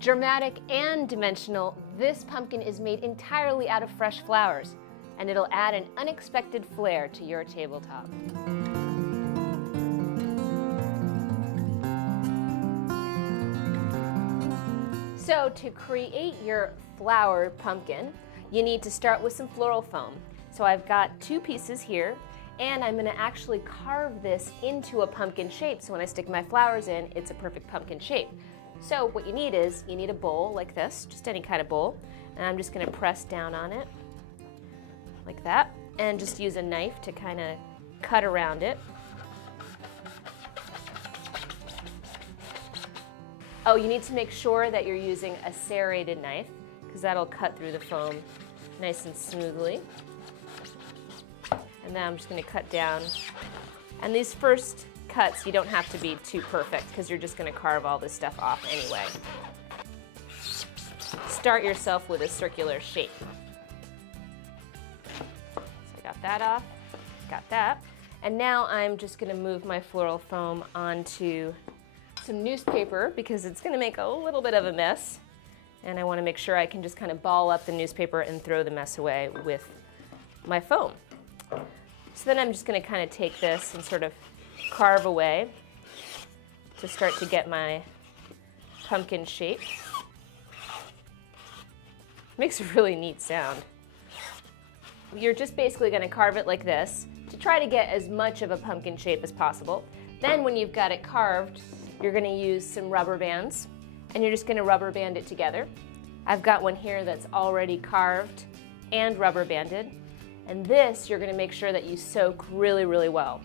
Dramatic and dimensional, this pumpkin is made entirely out of fresh flowers, and it'll add an unexpected flair to your tabletop. So to create your flower pumpkin, you need to start with some floral foam. So I've got 2 pieces here, and I'm gonna actually carve this into a pumpkin shape, so when I stick my flowers in, it's a perfect pumpkin shape. So what you need is, you need a bowl like this, just any kind of bowl, and I'm just gonna press down on it, like that, and just use a knife to kind of cut around it. Oh, you need to make sure that you're using a serrated knife, because that'll cut through the foam nice and smoothly. And then I'm just gonna cut down. And these first cuts, you don't have to be too perfect because you're just going to carve all this stuff off anyway. Start yourself with a circular shape. So I got that off, got that. And now I'm just going to move my floral foam onto some newspaper because it's going to make a little bit of a mess. And I want to make sure I can just kind of ball up the newspaper and throw the mess away with my foam. So then I'm just going to kind of take this and sort of carve away to start to get my pumpkin shape. Makes a really neat sound. You're just basically going to carve it like this to try to get as much of a pumpkin shape as possible. Then when you've got it carved, you're going to use some rubber bands and you're just going to rubber band it together. I've got one here that's already carved and rubber banded, and this you're going to make sure that you soak really, really well.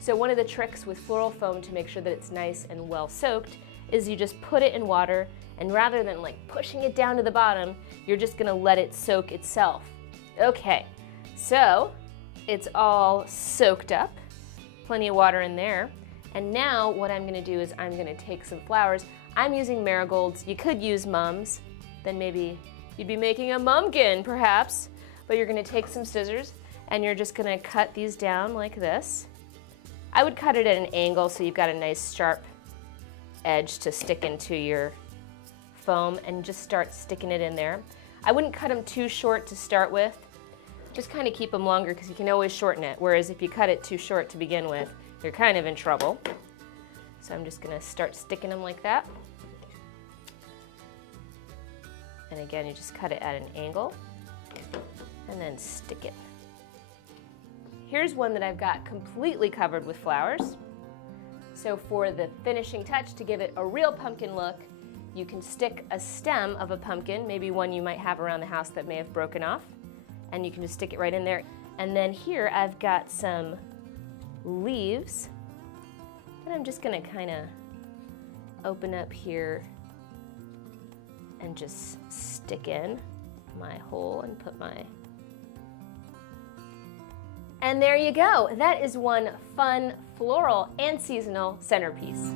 So one of the tricks with floral foam to make sure that it's nice and well soaked is you just put it in water, and rather than like pushing it down to the bottom, you're just gonna let it soak itself. Okay, so it's all soaked up, plenty of water in there, and now what I'm gonna do is I'm gonna take some flowers. I'm using marigolds. You could use mums, then maybe you'd be making a mumkin perhaps, but you're gonna take some scissors and you're just gonna cut these down like this. I would cut it at an angle so you've got a nice sharp edge to stick into your foam and just start sticking it in there. I wouldn't cut them too short to start with. Just kind of keep them longer because you can always shorten it, whereas if you cut it too short to begin with, you're kind of in trouble. So I'm just going to start sticking them like that. And again, you just cut it at an angle and then stick it. Here's one that I've got completely covered with flowers. So for the finishing touch, to give it a real pumpkin look, you can stick a stem of a pumpkin, maybe one you might have around the house that may have broken off, and you can just stick it right in there. And then here I've got some leaves, and I'm just gonna kind of open up here and just stick in my hole and put my... And there you go. That is one fun floral and seasonal centerpiece.